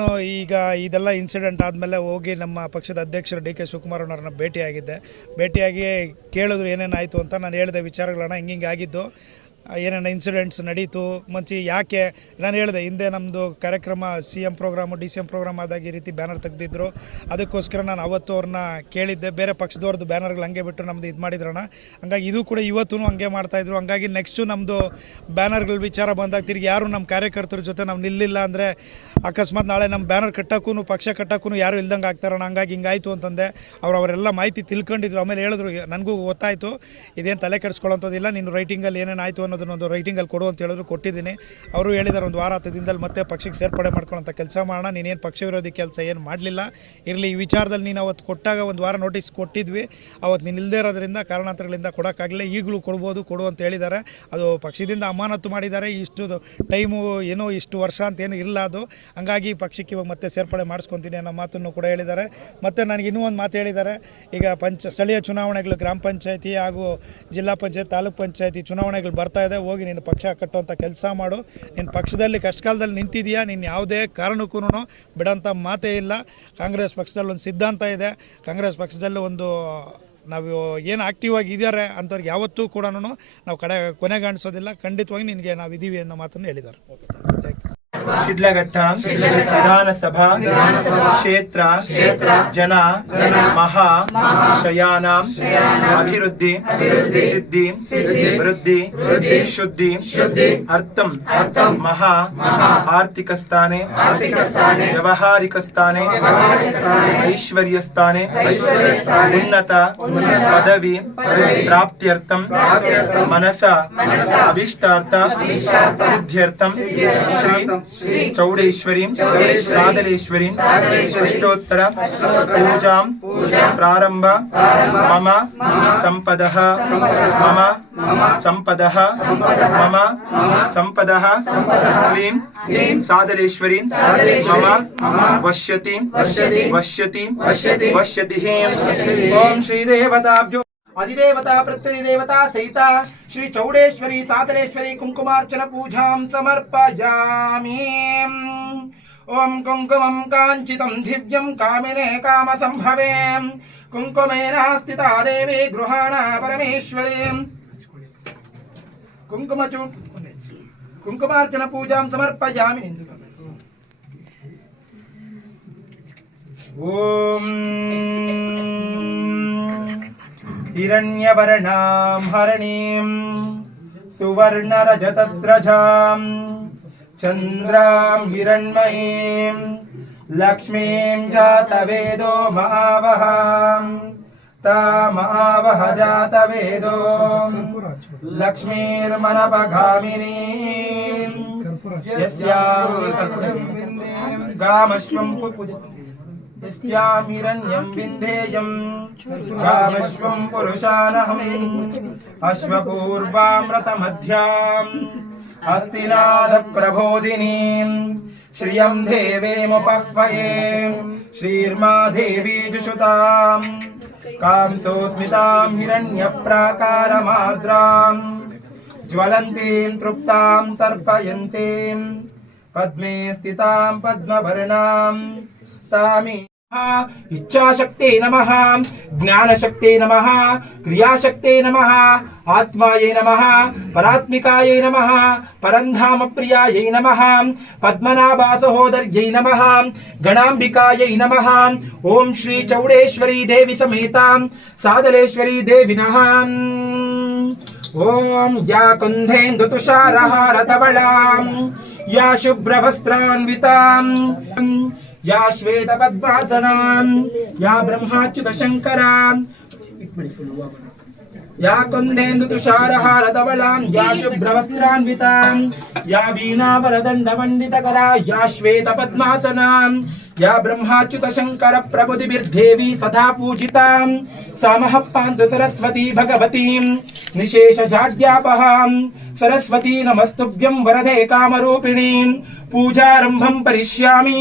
ನಾನು ಈಗ ಇದೆಲ್ಲ ಇನ್ಸಿಡೆಂಟ್ ಆದಮೇಲೆ ಹೋಗಿ ನಮ್ಮ ಪಕ್ಷದ ಅಧ್ಯಕ್ಷರು ಡಿ ಕೆ ಶಿವಕುಮಾರ್ ಅವ್ರನ್ನ ಭೇಟಿಯಾಗಿದ್ದೆ. ಭೇಟಿಯಾಗಿ ಕೇಳಿದ್ರು ಏನೇನಾಯಿತು ಅಂತ ನಾನು ಹೇಳಿದೆ ವಿಚಾರಗಳನ್ನ ಹಿಂಗೆ ಹಿಂಗೆ ಆಗಿದ್ದು. ಏನೇನು ಇನ್ಸಿಡೆಂಟ್ಸ್ ನಡೀತು. ಮತ್ತು ಯಾಕೆ, ನಾನು ಹೇಳಿದೆ, ಹಿಂದೆ ನಮ್ಮದು ಕಾರ್ಯಕ್ರಮ C M programme D C M programme ಆದಾಗ ಈ ರೀತಿ ಬ್ಯಾನರ್ ತೆಗೆದಿದ್ರು. ಅದಕ್ಕೋಸ್ಕರ ನಾನು ಅವತ್ತು ಅವ್ರನ್ನ ಕೇಳಿದ್ದೆ. ಬೇರೆ ಪಕ್ಷದವ್ರದ್ದು ಬ್ಯಾನರ್ಗಳು ಹಂಗೆ ಬಿಟ್ಟು ನಮ್ಮದು ಇದು ಮಾಡಿದ್ರಣ. ಹಂಗಾಗಿ ಇದು ಕೂಡ ಇವತ್ತೂ ಹಂಗೆ ಮಾಡ್ತಾಯಿದ್ರು ಹಂಗಾಗಿ ನೆಕ್ಸ್ಟು ನಮ್ಮದು ಬ್ಯಾನರ್ಗಳ ವಿಚಾರ ಬಂದಾಗ ತಿರುಗಿ ಯಾರು ನಮ್ಮ ಕಾರ್ಯಕರ್ತರ ಜೊತೆ ನಾವು ನಿಲ್ಲಿಲ್ಲ ಅಂದರೆ ಅಕಸ್ಮಾತ್ ನಾಳೆ ನಮ್ಮ ಬ್ಯಾನರ್ ಕಟ್ಟೋಕ್ಕೂ ಪಕ್ಷ ಕಟ್ಟೋಕ್ಕೂ ಯಾರು ಇಲ್ದಂಗೆ ಆಗ್ತಾರಣ. ಹಂಗಾಗಿ ಹಿಂಗಾಯಿತು ಅಂತಂದೆ. ಅವ್ರು ಅವರೆಲ್ಲ ಮಾಹಿತಿ ತಿಳ್ಕೊಂಡಿದ್ರು. ಆಮೇಲೆ ಹೇಳಿದ್ರು, ನನಗೂ ಗೊತ್ತಾಯಿತು. ಇದೇನು ತಲೆ ಕೆಡಿಸ್ಕೊಳ್ಳೋಂಥದ್ದಿಲ್ಲ. ನೀನು ರೈಟಿಂಗಲ್ಲಿ ಏನೇನು ಆಯಿತು ಅನ್ನೋದನ್ನೊಂದು ರೈಟಿಂಗಲ್ಲಿ ಕೊಡು ಅಂತ ಹೇಳಿದ್ರು, ಕೊಟ್ಟಿದ್ದೀನಿ. ಅವರು ಹೇಳಿದ್ದಾರೆ ಒಂದು ವಾರ ಹತ್ತು ದಿನದಲ್ಲಿ ಮತ್ತೆ ಪಕ್ಷಕ್ಕೆ ಸೇರ್ಪಡೆ ಮಾಡ್ಕೊಳ್ಳೋಂಥ ಕೆಲಸ ಮಾಡೋಣ. ನೀನೇನು ಪಕ್ಷ ವಿರೋಧಿ ಕೆಲಸ ಏನು ಮಾಡಲಿಲ್ಲ. ಇರಲಿ, ಈ ವಿಚಾರದಲ್ಲಿ ನೀನು ಅವತ್ತು ಕೊಟ್ಟಾಗ ಒಂದು ವಾರ ನೋಟಿಸ್ ಕೊಟ್ಟಿದ್ವಿ. ಅವತ್ತು ನೀನು ಇಲ್ಲದೇ ಇರೋದ್ರಿಂದ, ಕಾರಣಾಂತರಗಳಿಂದ ಕೊಡೋಕ್ಕಾಗಲಿಲ್ಲ. ಈಗಲೂ ಕೊಡ್ಬೋದು, ಕೊಡು ಅಂತ ಹೇಳಿದ್ದಾರೆ ಅದು ಪಕ್ಷದಿಂದ ಅಮಾನತು ಮಾಡಿದ್ದಾರೆ. ಇಷ್ಟು ಟೈಮು ಏನೋ ಇಷ್ಟು ವರ್ಷ ಅಂತ ಏನು ಇಲ್ಲ ಅದು. ಹಂಗಾಗಿ ಪಕ್ಷಕ್ಕೆ ಇವಾಗ ಮತ್ತೆ ಸೇರ್ಪಡೆ ಮಾಡಿಸ್ಕೊತೀನಿ ಅನ್ನೋ ಮಾತನ್ನು ಕೂಡ ಹೇಳಿದ್ದಾರೆ. ಮತ್ತು ನನಗೆ ಇನ್ನೂ ಒಂದು ಮಾತು ಹೇಳಿದ್ದಾರೆ. ಈಗ ಪಂಚ, ಸ್ಥಳೀಯ ಚುನಾವಣೆಗಳು, ಗ್ರಾಮ ಪಂಚಾಯತಿ ಹಾಗೂ ಜಿಲ್ಲಾ ಪಂಚಾಯತ್, ತಾಲೂಕು ಪಂಚಾಯತಿ ಚುನಾವಣೆಗಳು ಬರ್ತಾ ಇದೆ ಹೋಗಿ ನೀನು ಪಕ್ಷ ಕಟ್ಟುವಂಥ ಕೆಲಸ ಮಾಡು. ನಿನ್ನ ಪಕ್ಷದಲ್ಲಿ ಕಷ್ಟಕಾಲದಲ್ಲಿ ನಿಂತಿದೆಯಾ? ನೀನು ಯಾವುದೇ ಕಾರಣಕ್ಕೂ ಬಿಡೋಂಥ ಮಾತೇ ಇಲ್ಲ. ಕಾಂಗ್ರೆಸ್ ಪಕ್ಷದಲ್ಲಿ ಒಂದು ಸಿದ್ಧಾಂತ ಇದೆ. ಕಾಂಗ್ರೆಸ್ ಪಕ್ಷದಲ್ಲಿ ಒಂದು, ನಾವು ಏನು ಆಕ್ಟಿವ್ ಆಗಿ ಇದ್ದಾರೆ ಅಂಥವ್ರಿಗೆ ಯಾವತ್ತೂ ಕೂಡ ನಾವು ಕಡೆ ಕೊನೆಗಾಣಿಸೋದಿಲ್ಲ ಖಂಡಿತವಾಗಿ ನಿನಗೆ ನಾವು ಇದ್ದೀವಿ ಅನ್ನೋ ಮಾತನ್ನು ಹೇಳಿದ್ದಾರೆ. शिड्लघट्टां विधानसभा क्षेत्र जना महा शयानां अभिवृद्धि सिद्धि वृद्धि शुद्धि अर्थं महा आर्थिक स्थाने व्यवहारिक स्थाने ऐश्वर्य स्थाने उन्नत पदवी प्राप्त्यर्थं मनसा अभीष्टार्थ सिद्ध्यर्थम श्री चौडेश्वरी कादलेश्वरी अष्टोत्तर पूजा प्रारंभ मम संपद मम संपद मम संपद क्लीं सादलेश्वरी मम वश्यति वश्यति वश्यति वश्यति ओम श्रीदेवताभ्यो अधिदेवता प्रत्यधिदेवता सहिता, श्री चौडेश्वरी, सातरेश्वरी कुङ्कुमार्चन पूजा समर्पयामि। ॐ कुङ्कुमं काञ्चितं दिव्यं कामिने कामसम्भवे। कुङ्कुमेन स्थिता देवी गृहाणा परमेश्वरी। कुङ्कुमचू कुङ्कुमार्चन पूजां समर्पयामि। ॐ हिरण्यवर्णां हरणीं सुवर्णरजतस्रजां चन्द्रां हिरण्मयीं लक्ष्मीं जातवेदो महावहां तामावह जातवेदो लक्ष्मीर्मनपगामिनीं यस्यां गामश्वं पूजति यस्यामिरण्यं विन्धेयं कामश्वं पुरुषानहम् अश्वपूर्वामृतमध्याम् अस्तिनादप्रबोधिनीं श्रियं देवेमुपह्वये श्रीर्मा देवी जुषुताम् कांसोऽस्मितां हिरण्यप्राकारमार्द्राम् ज्वलन्तीं तृप्तां तर्पयन्तीं पद्मे स्थितां पद्मवर्णां तामि इच्छाशक्ते नमः, ज्ञानशक्ते नमः, क्रियाशक्ते नमः, आत्मायै नमः, परात्मिकायै नमः परन्धामप्रियायै नमः, पद्मनाभासहोदर्यै नमः, गणाम्बिकायै नमः, ॐ श्री चौडेश्वरी देवी समेतां, सादलेश्वरी देवी नमः ॐ या कुन्धेन्दुतुषारहारतवलां या शुभ्रवस्त्रान्वितां। या श्वेत श्वेतपद्मासनां या ब्रह्माच्युतशङ्करां या कुन्देन्दुतुषारहारधवलां या शुभ्रवस्त्रान्वितां या वीणावरदण्डमण्डितकरा, या श्वेतपद्मासनां या ब्रह्माच्युतशङ्कर प्रबुधिभिर्देवी सदा पूजितां सा महः पान्तु सरस्वती भगवतीं निशेषजाड्यापहां सरस्वती नमस्तुभ्यं वरदे कामरूपिणीं पूजारम्भं करिष्यामि